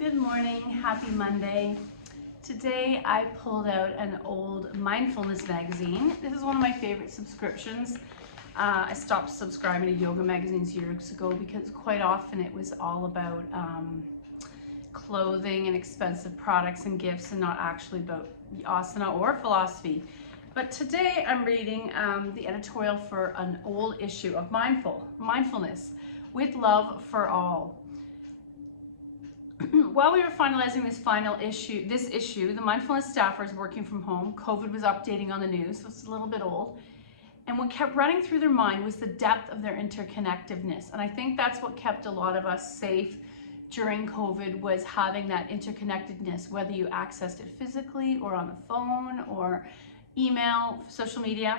Good morning, happy Monday. Today I pulled out an old mindfulness magazine. This is one of my favorite subscriptions. I stopped subscribing to yoga magazines years ago because quite often it was all about clothing and expensive products and gifts and not actually about asana or philosophy. But today I'm reading the editorial for an old issue of Mindfulness with Love for All. While we were finalizing this issue, the mindfulness staffers working from home, COVID was updating on the news, so it's a little bit old. And what kept running through their mind was the depth of their interconnectedness. And I think that's what kept a lot of us safe during COVID, was having that interconnectedness, whether you accessed it physically or on the phone or email, social media.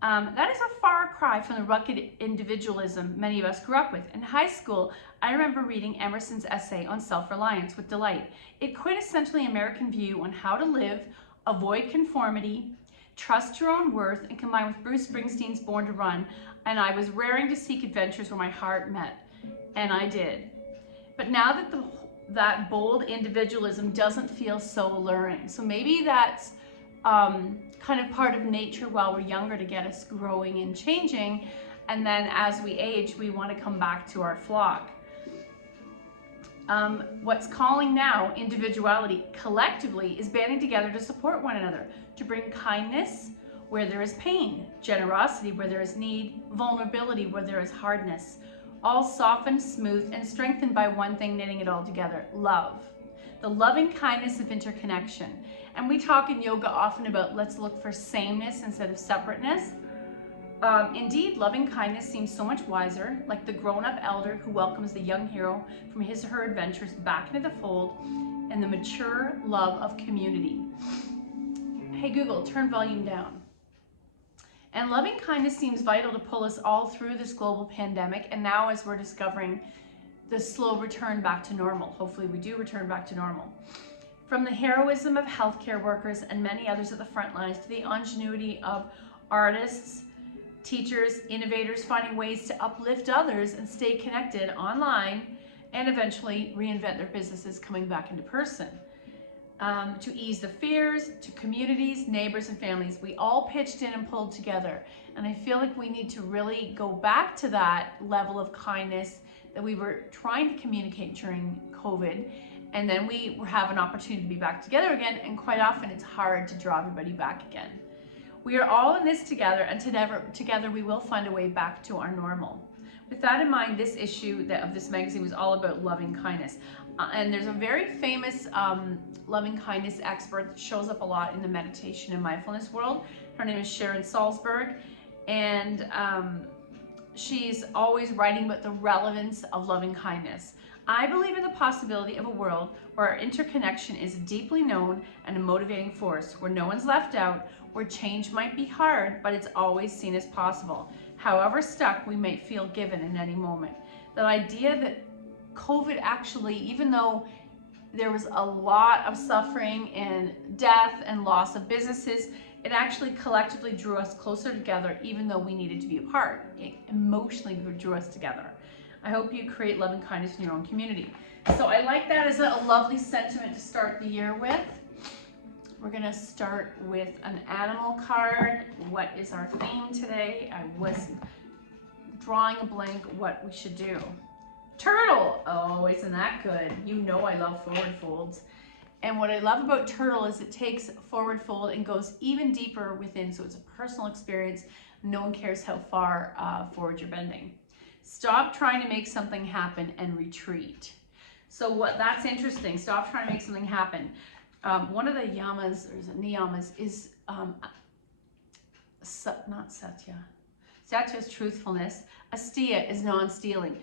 That is a far cry from the rugged individualism many of us grew up with. In high school, I remember reading Emerson's essay on self-reliance with delight. It quintessentially American view on how to live, avoid conformity, trust your own worth, and combined with Bruce Springsteen's Born to Run, and I was raring to seek adventures where my heart met, and I did. But now that that bold individualism doesn't feel so alluring, so maybe that's kind of part of nature while we're younger to get us growing and changing, and then as we age we want to come back to our flock. What's calling now individuality collectively is banding together to support one another, to bring kindness where there is pain, generosity where there is need, vulnerability where there is hardness, all softened, smoothed, and strengthened by one thing knitting it all together: love. The loving kindness of interconnection. And we talk in yoga often about let's look for sameness instead of separateness. Indeed, loving kindness seems so much wiser, like the grown-up elder who welcomes the young hero from his or her adventures back into the fold, and the mature love of community. Hey Google, turn volume down. And loving kindness seems vital to pull us all through this global pandemic, and now as we're discovering the slow return back to normal. Hopefully we do return back to normal. From the heroism of healthcare workers and many others at the front lines to the ingenuity of artists, teachers, innovators finding ways to uplift others and stay connected online and eventually reinvent their businesses coming back into person. To ease the fears, to communities, neighbors, and families, we all pitched in and pulled together. And I feel like we need to really go back to that level of kindness that we were trying to communicate during COVID, and then we have an opportunity to be back together again, and quite often it's hard to draw everybody back again. We are all in this together, and together we will find a way back to our normal. With that in mind, this issue of this magazine was all about loving kindness. And there's a very famous loving kindness expert that shows up a lot in the meditation and mindfulness world. Her name is Sharon Salzberg, and she's always writing about the relevance of loving kindness. I believe in the possibility of a world where our interconnection is deeply known and a motivating force, where no one's left out, where change might be hard, but it's always seen as possible, however stuck we may feel given in any moment. That idea that COVID actually, even though there was a lot of suffering and death and loss of businesses, it actually collectively drew us closer together, even though we needed to be apart. It emotionally drew us together. I hope you create love and kindness in your own community. So I like that as a lovely sentiment to start the year with. We're gonna start with an animal card. What is our theme today? I was drawing a blank what we should do. Turtle, oh, isn't that good? You know I love forward folds. And what I love about turtle is it takes forward fold and goes even deeper within, so it's a personal experience. No one cares how far forward you're bending. Stop trying to make something happen and retreat. So that's interesting. Stop trying to make something happen. One of the yamas, or niyamas, is not satya. Satya is truthfulness. Asteya is non-stealing.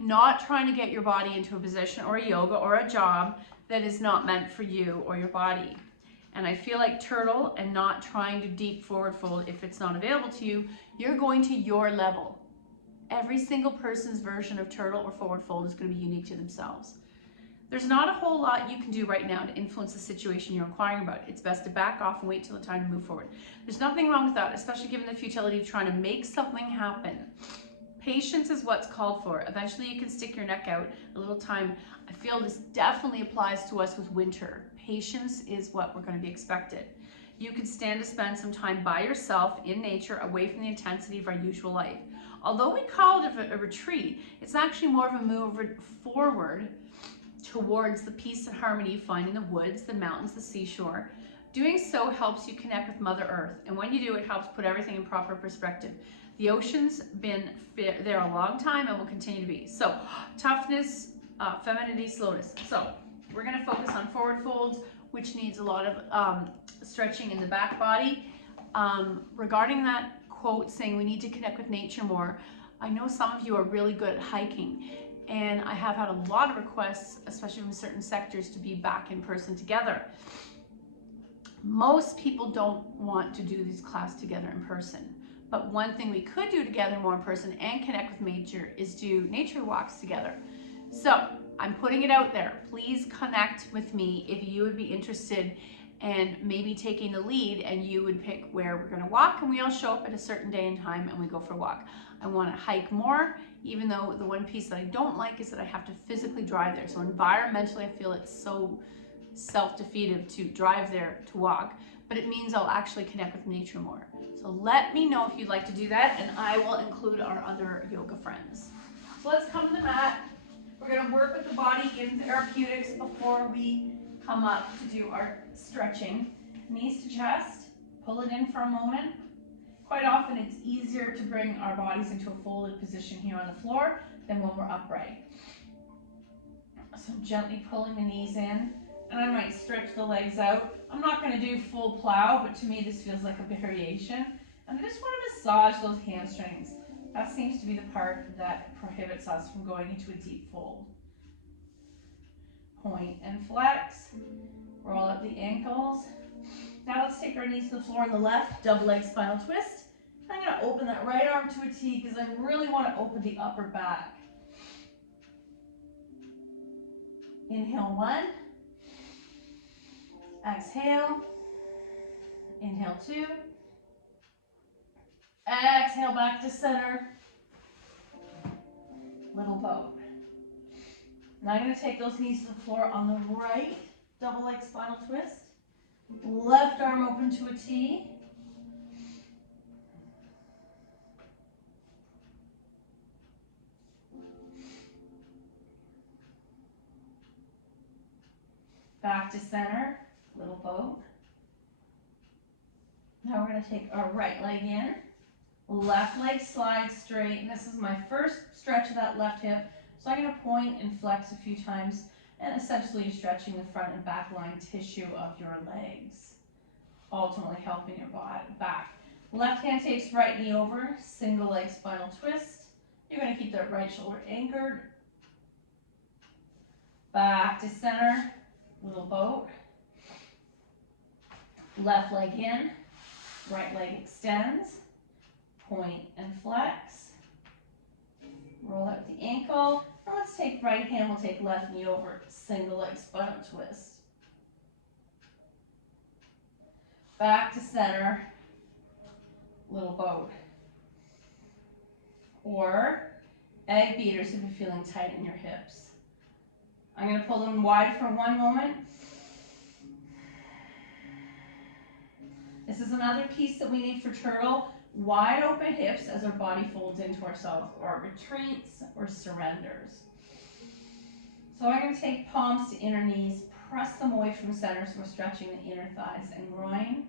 Not trying to get your body into a position or a yoga or a job that is not meant for you or your body. And I feel like turtle and not trying to deep forward fold if it's not available to you, you're going to your level. Every single person's version of turtle or forward fold is going to be unique to themselves. There's not a whole lot you can do right now to influence the situation you're inquiring about. It's best to back off and wait till the time to move forward. There's nothing wrong with that, especially given the futility of trying to make something happen. Patience is what's called for. Eventually you can stick your neck out a little time. I feel this definitely applies to us with winter. Patience is what we're going to be expected. You can stand to spend some time by yourself in nature, away from the intensity of our usual life. Although we call it a retreat, it's actually more of a move forward towards the peace and harmony you find in the woods, the mountains, the seashore. Doing so helps you connect with Mother Earth, and when you do, it helps put everything in proper perspective. The ocean's been there a long time and will continue to be. So, toughness, femininity, slowness. So, we're going to focus on forward folds, which needs a lot of stretching in the back body. Regarding that quote saying we need to connect with nature more, I know some of you are really good at hiking, and I have had a lot of requests, especially from certain sectors, to be back in person together. Most people don't want to do these classes together in person, but one thing we could do together more in person and connect with nature is do nature walks together. So I'm putting it out there. Please connect with me if you would be interested and maybe taking the lead, and you would pick where we're going to walk, and we all show up at a certain day and time and we go for a walk. I want to hike more, even though the one piece that I don't like is that I have to physically drive there. So environmentally, I feel it's so self-defeative to drive there to walk, but it means I'll actually connect with nature more. So let me know if you'd like to do that, and I will include our other yoga friends. So let's come to the mat. We're going to work with the body in therapeutics before we come up to do our stretching. Knees to chest, pull it in for a moment. Quite often it's easier to bring our bodies into a folded position here on the floor than when we're upright. So gently pulling the knees in, and I might stretch the legs out. I'm not going to do full plow, but to me this feels like a variation. And I just want to massage those hamstrings. That seems to be the part that prohibits us from going into a deep fold. Point and flex. Roll up the ankles. Now let's take our knees to the floor on the left, double leg spinal twist. I'm going to open that right arm to a T because I really want to open the upper back. Inhale 1. Exhale. Inhale 2. Exhale back to center. Little boat. Now I'm going to take those knees to the floor on the right, double leg spinal twist. Left arm open to a T. Back to center, little boat. Now we're going to take our right leg in. Left leg slides straight, and this is my first stretch of that left hip. So I'm going to point and flex a few times, and essentially you're stretching the front and back line tissue of your legs, ultimately helping your back. Left hand takes right knee over, single leg spinal twist. You're going to keep that right shoulder anchored. Back to center, little boat. Left leg in, right leg extends. Point and flex. Roll out the ankle. Now let's take right hand, we'll take left knee over, single leg spinal twist. Back to center, little boat. Or egg beaters if you're feeling tight in your hips. I'm going to pull them wide for one moment. This is another piece that we need for turtle. Wide open hips as our body folds into ourselves, or retreats or surrenders. So I'm going to take palms to inner knees, press them away from center so we're stretching the inner thighs and groin.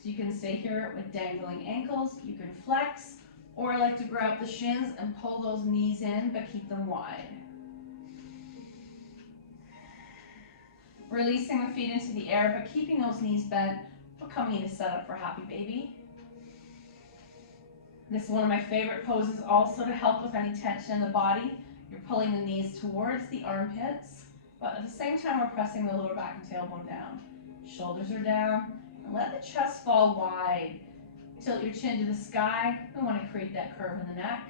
So you can stay here with dangling ankles, you can flex, or I like to grab the shins and pull those knees in but keep them wide. Releasing the feet into the air but keeping those knees bent. We're coming into setup for happy baby. This is one of my favorite poses also to help with any tension in the body. You're pulling the knees towards the armpits, but at the same time we're pressing the lower back and tailbone down. Shoulders are down, and let the chest fall wide. Tilt your chin to the sky. We want to create that curve in the neck.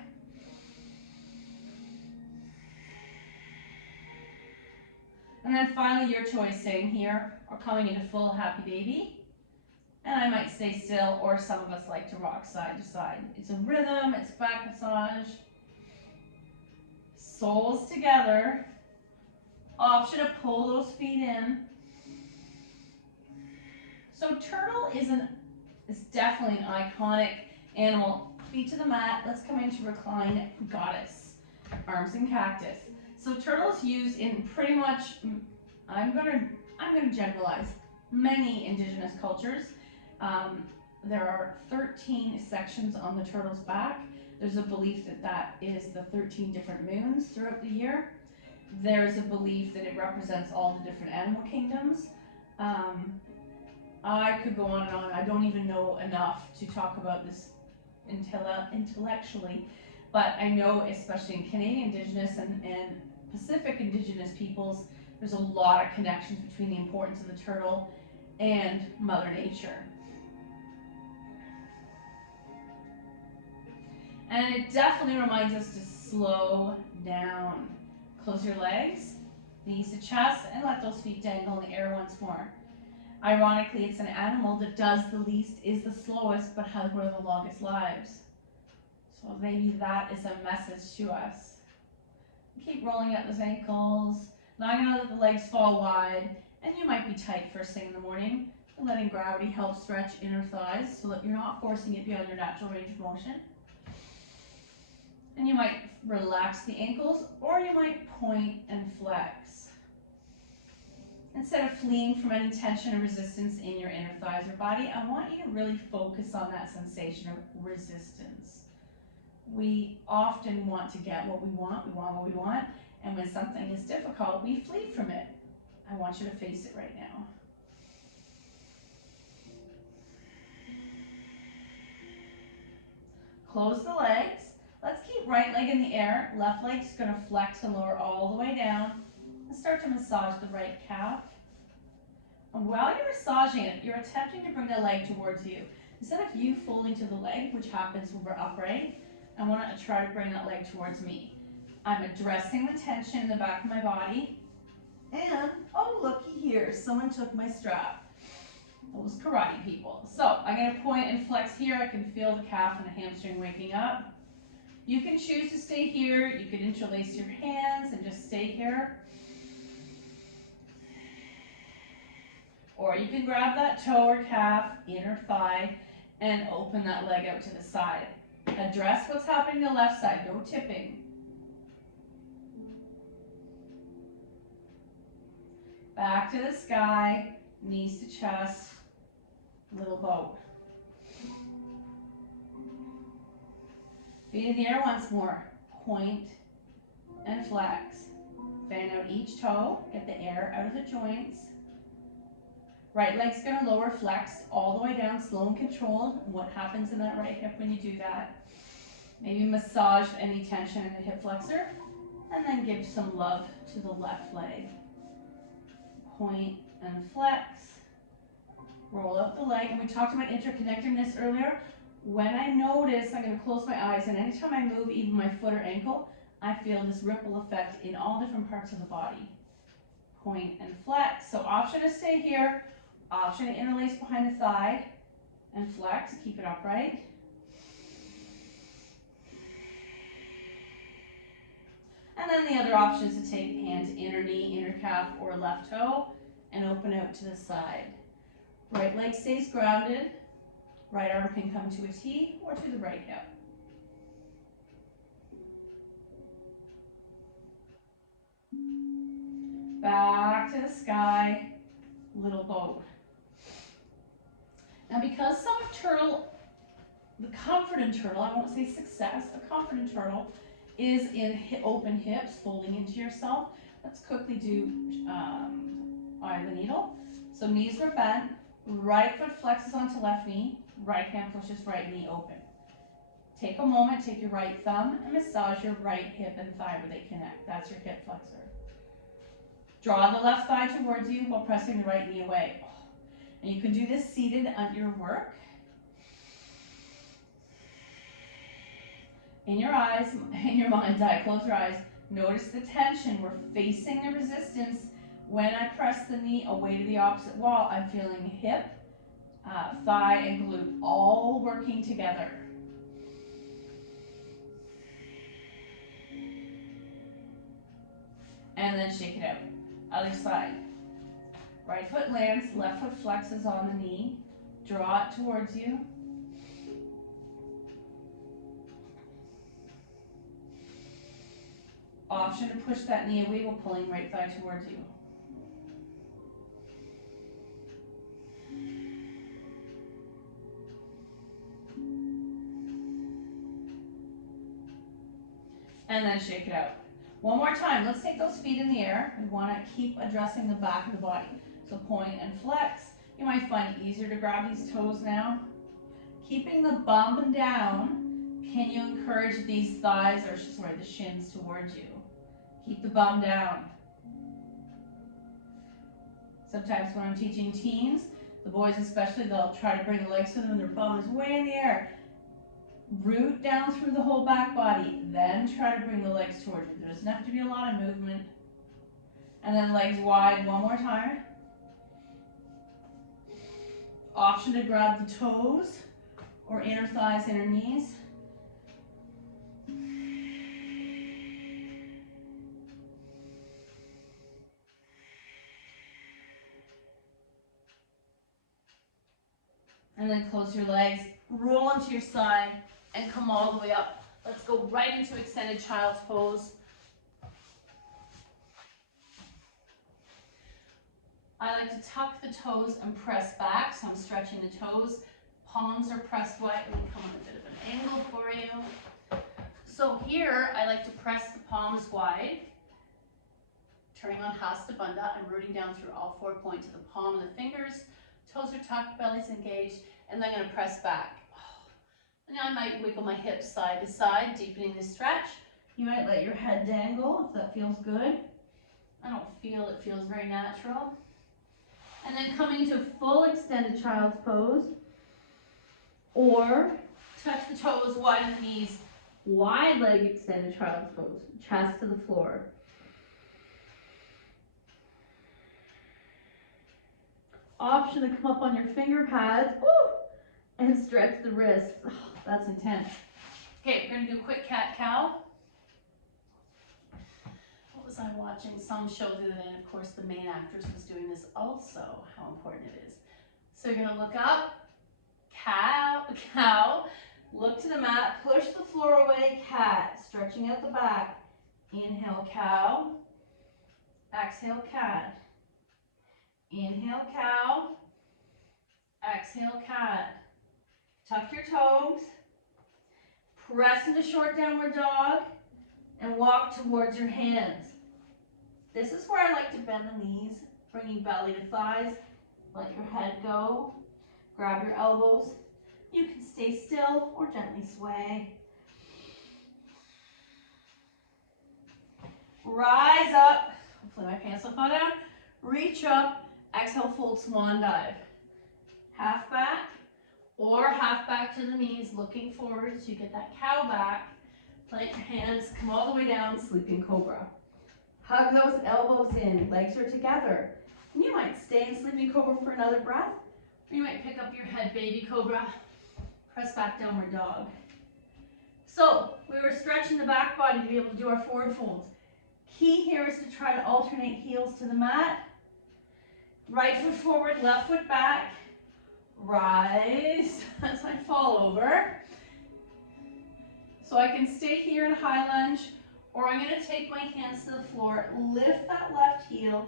And then finally your choice, staying here or coming into full happy baby. And I might stay still, or some of us like to rock side to side. It's a rhythm, it's back massage. soles together. Option to pull those feet in. So turtle is definitely an iconic animal. Feet to the mat. Let's come into recline goddess. Arms in cactus. So turtles used in pretty much, I'm gonna generalize, many indigenous cultures. There are 13 sections on the turtle's back. There's a belief that that is the 13 different moons throughout the year. There's a belief that it represents all the different animal kingdoms. I could go on and on. I don't even know enough to talk about this intellectually, but I know, especially in Canadian Indigenous and Pacific Indigenous peoples, there's a lot of connections between the importance of the turtle and Mother Nature. And it definitely reminds us to slow down. Close your legs, knees to chest, and let those feet dangle in the air once more. Ironically, it's an animal that does the least, is the slowest, but has one of the longest lives. So maybe that is a message to us. Keep rolling out those ankles. Now I'm gonna let the legs fall wide, and you might be tight first thing in the morning. And letting gravity help stretch inner thighs so that you're not forcing it beyond your natural range of motion. And you might relax the ankles, or you might point and flex. Instead of fleeing from any tension or resistance in your inner thighs or body, I want you to really focus on that sensation of resistance. We often want to get what we want, and when something is difficult, we flee from it. I want you to face it right now. Close the legs. Let's keep right leg in the air. Left leg's gonna flex and lower all the way down. And start to massage the right calf. And while you're massaging it, you're attempting to bring the leg towards you. Instead of you folding to the leg, which happens when we're upright, I want to try to bring that leg towards me. I'm addressing the tension in the back of my body. And, oh, looky here, someone took my strap. Those karate people. So I'm going to point and flex here. I can feel the calf and the hamstring waking up. You can choose to stay here. You can interlace your hands and just stay here. Or you can grab that toe or calf, inner thigh, and open that leg out to the side. Address what's happening on the left side, no tipping. Back to the sky, knees to chest, little boat. Feet in the air once more. Point and flex. Fan out each toe, get the air out of the joints. Right leg's gonna lower, flex all the way down, slow and controlled. What happens in that right hip when you do that? Maybe massage any tension in the hip flexor, and then give some love to the left leg. Point and flex. Roll up the leg, and we talked about interconnectedness earlier. When I notice, I'm gonna close my eyes, and anytime I move even my foot or ankle, I feel this ripple effect in all different parts of the body. Point and flex. So option to stay here, option to interlace behind the thigh and flex, keep it upright. And then the other option is to take hands inner knee, inner calf, or left toe and open out to the side. Right leg stays grounded. Right arm can come to a T or to the right hip. Back to the sky, little boat. Now because some of turtle, the comfort in turtle, I won't say success, the comfort in turtle is in open hips, folding into yourself. Let's quickly do eye of the needle. So knees are bent, right foot flexes onto left knee, right hand pushes right knee open. Take a moment, take your right thumb and massage your right hip and thigh where they connect. That's your hip flexor. Draw the left thigh towards you while pressing the right knee away. And you can do this seated on your work. In your eyes, in your mind's eye, close your eyes. Notice the tension. We're facing the resistance. When I press the knee away to the opposite wall, I'm feeling hip, thigh, and glute all working together. And then shake it out. Other side. Right foot lands, left foot flexes on the knee. Draw it towards you. Option to push that knee away while pulling right thigh towards you. And then shake it out. One more time. Let's take those feet in the air. We want to keep addressing the back of the body. So point and flex. You might find it easier to grab these toes now. Keeping the bum down, can you encourage these thighs, or sorry, the shins towards you? Keep the bum down. Sometimes when I'm teaching teens, the boys especially, they'll try to bring the legs to them and their bum is way in the air. Root down through the whole back body, then try to bring the legs towards you. There doesn't have to be a lot of movement. And then legs wide one more time. Option to grab the toes or inner thighs, inner knees. And then close your legs, roll onto your side, and come all the way up. Let's go right into extended child's pose. I like to tuck the toes and press back, so I'm stretching the toes. Palms are pressed wide. Let me come on a bit of an angle for you. So here, I like to press the palms wide, turning on Hasta Bandha. I'm rooting down through all 4 points of the palm of the fingers. Toes are tucked, belly's engaged, and then I'm going to press back. And now I might wiggle my hips side to side, deepening the stretch. You might let your head dangle if that feels good. I don't feel it feels very natural. And then coming to full extended child's pose, or touch the toes, widen the knees, wide leg extended child's pose, chest to the floor. Option to come up on your finger pads, woo, and stretch the wrists. Oh, that's intense. Okay, we're gonna do a quick cat-cow. What was I watching? Some show the other day, and of course the main actress was doing this also, how important it is. So you're gonna look up, cow, look to the mat, push the floor away, cat, stretching out the back. Inhale, cow, exhale, cat. Inhale, cow, exhale, cat. Tuck your toes, press into short downward dog, and walk towards your hands. This is where I like to bend the knees, bringing belly to thighs. Let your head go, grab your elbows. You can stay still or gently sway. Rise up, hopefully my pants will fall down. Reach up, exhale, fold swan dive. Half back or half back to the knees, looking forward so you get that cow back. Plant your hands, come all the way down, sleeping cobra. Hug those elbows in, legs are together. And you might stay in sleeping cobra for another breath, or you might pick up your head, baby cobra. Press back, downward dog. So we were stretching the back body to be able to do our forward folds. Key here is to try to alternate heels to the mat. Right foot forward, left foot back. Rise as I fall over. So I can stay here in high lunge, or I'm going to take my hands to the floor, lift that left heel,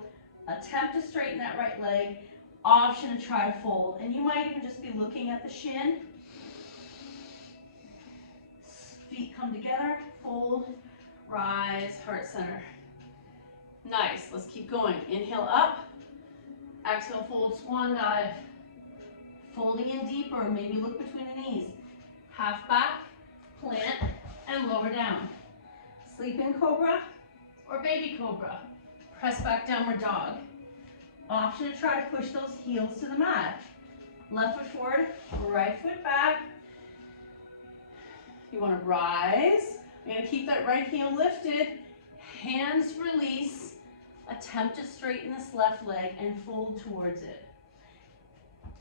attempt to straighten that right leg. Option to try to fold. And you might even just be looking at the shin. Feet come together, fold, rise, heart center. Nice, let's keep going. Inhale up, exhale, fold, swan dive. Folding in deeper, maybe look between the knees. Half back, plant, and lower down. Sleeping cobra or baby cobra. Press back, downward dog. Option to try to push those heels to the mat. Left foot forward, right foot back. You want to rise. I'm going to keep that right heel lifted. Hands release. Attempt to straighten this left leg and fold towards it.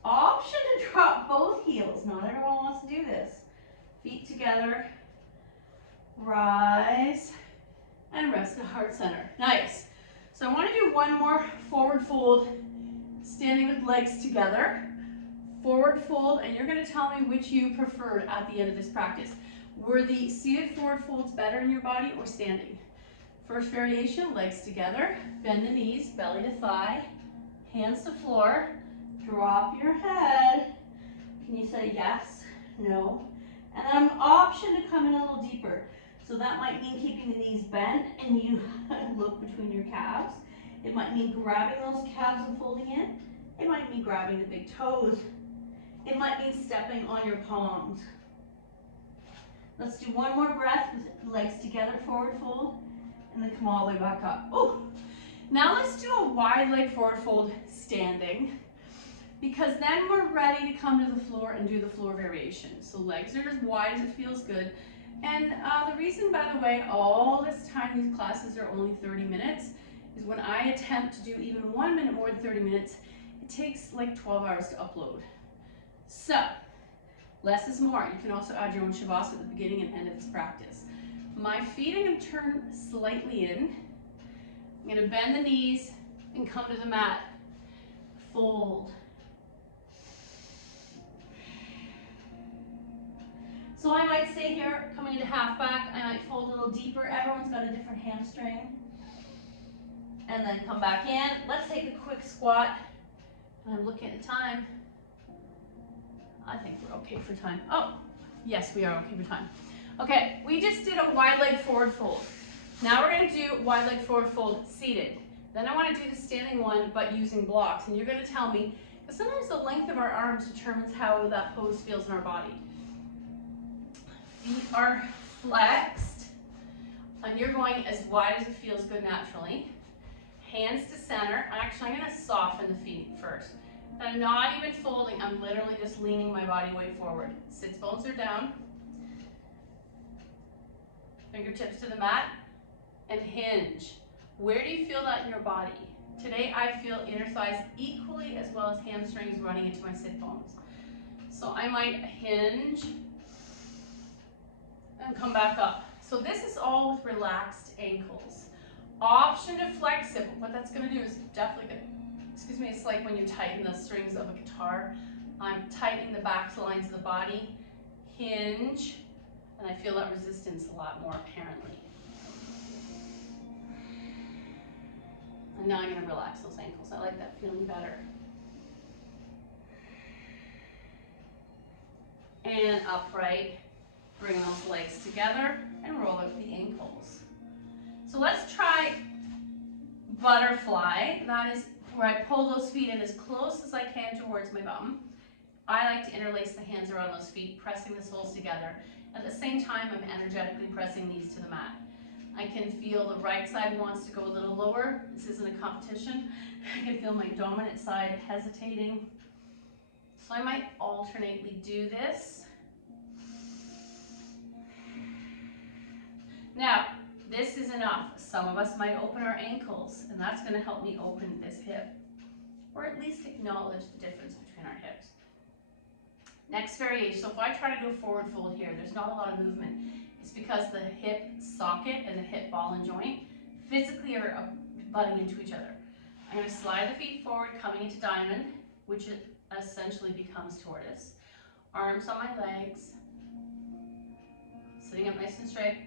Option to drop both heels. Not everyone wants to do this. Feet together. Rise. And rest at heart center. Nice. So I want to do one more forward fold, standing with legs together. Forward fold, and you're going to tell me which you preferred at the end of this practice. Were the seated forward folds better in your body or standing? First variation, legs together, bend the knees, belly to thigh, hands to floor, drop your head. Can you say yes, no? And then an option to come in a little deeper. So that might mean keeping the knees bent and you look between your calves. It might mean grabbing those calves and folding in. It might mean grabbing the big toes. It might mean stepping on your palms. Let's do one more breath with legs together, forward fold, and then come all the way back up. Oh, now let's do a wide leg forward fold standing, because then we're ready to come to the floor and do the floor variation. So legs are as wide as it feels good. And the reason, by the way, all this time these classes are only 30 minutes is when I attempt to do even 1 minute more than 30 minutes, it takes like 12 hours to upload. So, less is more. You can also add your own shavasana at the beginning and end of this practice. My feet, I'm going to turn slightly in. I'm going to bend the knees and come to the mat. Fold. So I might stay here, coming into half back. I might fold a little deeper. Everyone's got a different hamstring. And then come back in. Let's take a quick squat. And I'm looking at the time. I think we're okay for time. Oh, yes, we are okay for time. Okay, we just did a wide leg forward fold. Now we're going to do wide leg forward fold seated. Then I want to do the standing one, but using blocks. And you're going to tell me, because sometimes the length of our arms determines how that pose feels in our body. Feet are flexed, and you're going as wide as it feels good naturally. Hands to center. Actually, I'm going to soften the feet first. I'm not even folding, I'm literally just leaning my body weight forward. Sits bones are down. Fingertips to the mat, and hinge. Where do you feel that in your body? Today I feel inner thighs equally as well as hamstrings running into my sit bones. So I might hinge and come back up. So this is all with relaxed ankles. Option to flex it. What that's going to do is definitely going to, excuse me, it's like when you tighten the strings of a guitar. I'm tightening the back lines of the body. Hinge, and I feel that resistance a lot more apparently. And now I'm going to relax those ankles. I like that feeling better. And upright. Bring those legs together and roll out the ankles. So let's try butterfly. That is where I pull those feet in as close as I can towards my bum. I like to interlace the hands around those feet, pressing the soles together. At the same time, I'm energetically pressing these to the mat. I can feel the right side wants to go a little lower. This isn't a competition. I can feel my dominant side hesitating. So I might alternately do this. Now, this is enough. Some of us might open our ankles, and that's going to help me open this hip, or at least acknowledge the difference between our hips. Next variation. So if I try to do a forward fold here, there's not a lot of movement. It's because the hip socket and the hip ball and joint physically are butting into each other. I'm going to slide the feet forward, coming into diamond, which essentially becomes tortoise. Arms on my legs, sitting up nice and straight.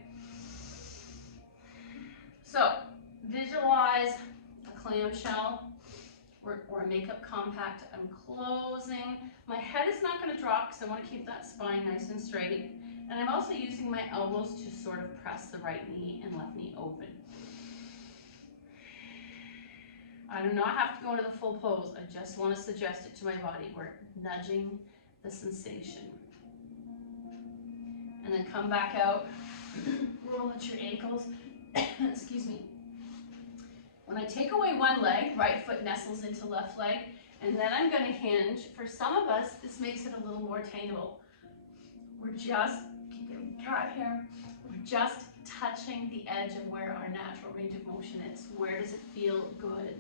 So visualize a clamshell or a makeup compact. I'm closing. My head is not going to drop because I want to keep that spine nice and straight. And I'm also using my elbows to sort of press the right knee and left knee open. I do not have to go into the full pose. I just want to suggest it to my body. We're nudging the sensation. And then come back out. Roll at your ankles. Excuse me. When I take away one leg, right foot nestles into left leg, and then I'm going to hinge. For some of us, this makes it a little more attainable. We're just, keep getting cat here, we're just touching the edge of where our natural range of motion is. Where does it feel good?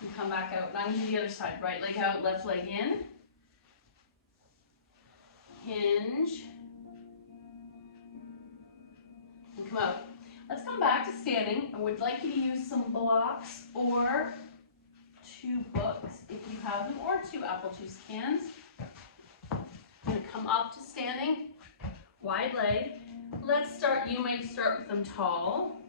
And come back out. Now I'm going to the other side. Right leg out, left leg in. Hinge. And come out. Let's come back to standing, I would like you to use some blocks or 2 books if you have them, or 2 apple juice cans. I'm going to come up to standing, wide leg. Let's start, you might start with them tall,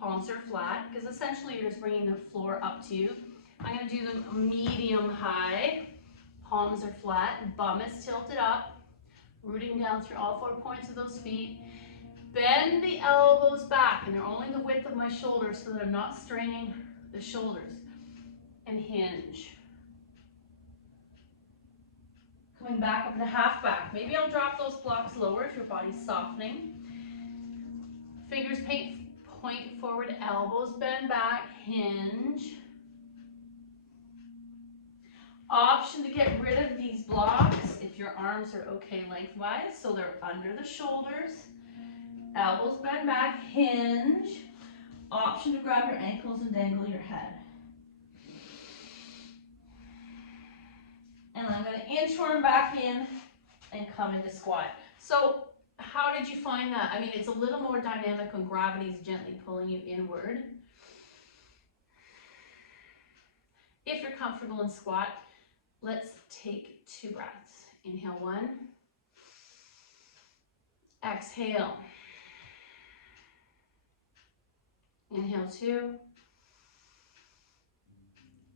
palms are flat, because essentially you're just bringing the floor up to you. I'm going to do them medium high, palms are flat, bum is tilted up, rooting down through all 4 points of those feet. Bend the elbows back, and they're only the width of my shoulders so that I'm not straining the shoulders. And hinge. Coming back up to half back. Maybe I'll drop those blocks lower if your body's softening. Fingers point forward, elbows bend back, hinge. Option to get rid of these blocks if your arms are okay lengthwise, so they're under the shoulders. Elbows bend back, hinge. Option to grab your ankles and dangle your head. And I'm going to inchworm back in and come into squat. So how did you find that? I mean, it's a little more dynamic when gravity is gently pulling you inward. If you're comfortable in squat, let's take 2 breaths. Inhale 1. Exhale. Inhale 2.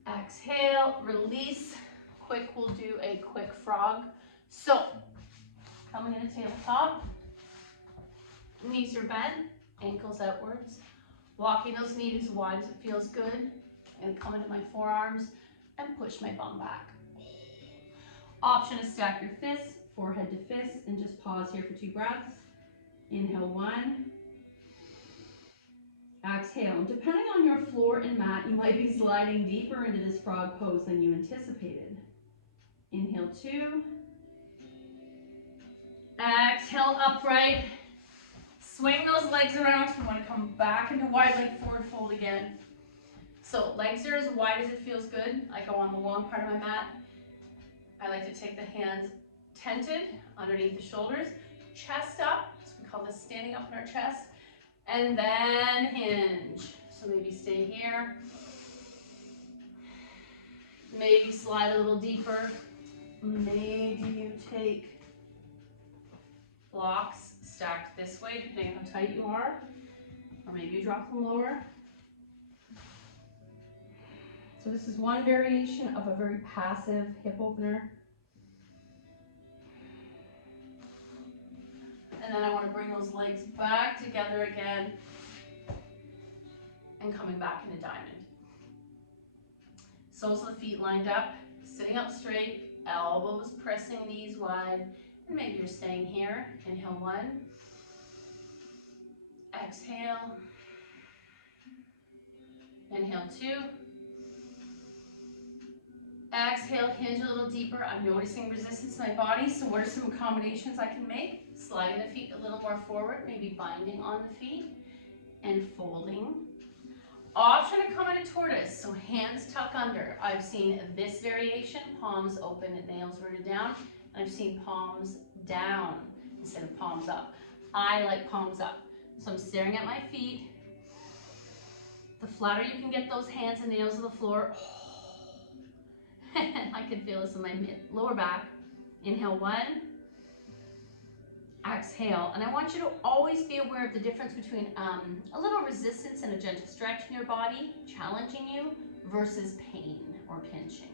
Exhale, release. Quick, we'll do a quick frog. So, coming into tabletop, knees are bent, ankles outwards. Walking those knees as wide as it feels good. And come into my forearms and push my bum back. Option is stack your fists, forehead to fist, and just pause here for 2 breaths. Inhale 1. Exhale. Depending on your floor and mat, you might be sliding deeper into this frog pose than you anticipated. Inhale 2. Exhale, upright. Swing those legs around. We want to come back into wide leg forward fold again. So legs are as wide as it feels good. I go on the long part of my mat. I like to take the hands tented underneath the shoulders, chest up. So we call this standing up in our chest. And then hinge. So maybe stay here. Maybe slide a little deeper. Maybe you take blocks stacked this way, depending on how tight you are. Or maybe you drop them lower. So this is one variation of a very passive hip opener. And then I want to bring those legs back together again and coming back into diamond. Soles of the feet lined up, sitting up straight, elbows pressing knees wide, and maybe you're staying here. Inhale 1, exhale, inhale 2, exhale, hinge a little deeper. I'm noticing resistance in my body, so what are some accommodations I can make? Sliding the feet a little more forward, maybe binding on the feet, and folding. Option to come into tortoise, so hands tuck under. I've seen this variation, palms open and nails rooted down, and I've seen palms down instead of palms up. I like palms up. So I'm staring at my feet. The flatter you can get those hands and nails on the floor, I can feel this in my lower back. Inhale 1, exhale. And I want you to always be aware of the difference between a little resistance and a gentle stretch in your body, challenging you, versus pain or pinching.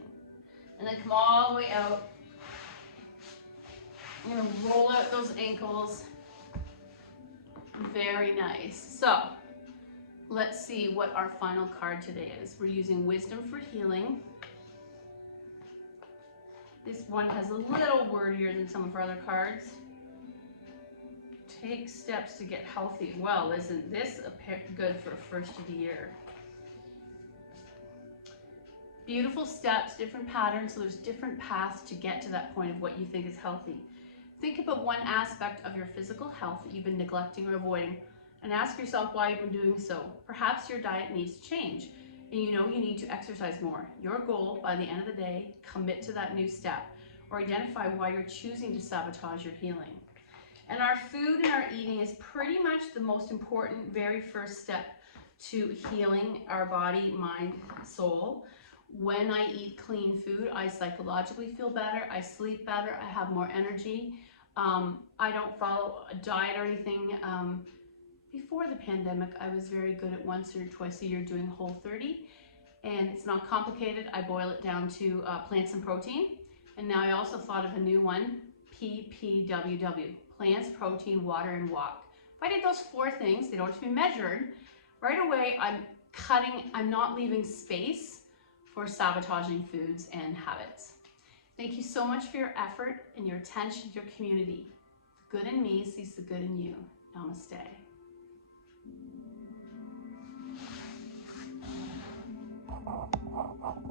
And then come all the way out. I'm gonna roll out those ankles. Very nice. So, let's see what our final card today is. We're using Wisdom for Healing. This one has a little wordier than some of our other cards. Take steps to get healthy. Well, isn't this good for first of the year? Beautiful steps, different patterns, so there's different paths to get to that point of what you think is healthy. Think about one aspect of your physical health that you've been neglecting or avoiding, and ask yourself why you've been doing so. Perhaps your diet needs to change, and you know you need to exercise more. Your goal, by the end of the day, commit to that new step, or identify why you're choosing to sabotage your healing. And our food and our eating is pretty much the most important, very first step to healing our body, mind, soul. When I eat clean food, I psychologically feel better, I sleep better, I have more energy. I don't follow a diet or anything. Before the pandemic, I was very good at once or twice a year doing Whole30, and it's not complicated. I boil it down to plants and protein. And now I also thought of a new one, PPWW, plants, protein, water, and walk. If I did those 4 things, they don't have to be measured, right away I'm not leaving space for sabotaging foods and habits. Thank you so much for your effort and your attention to your community. The good in me sees the good in you. Namaste.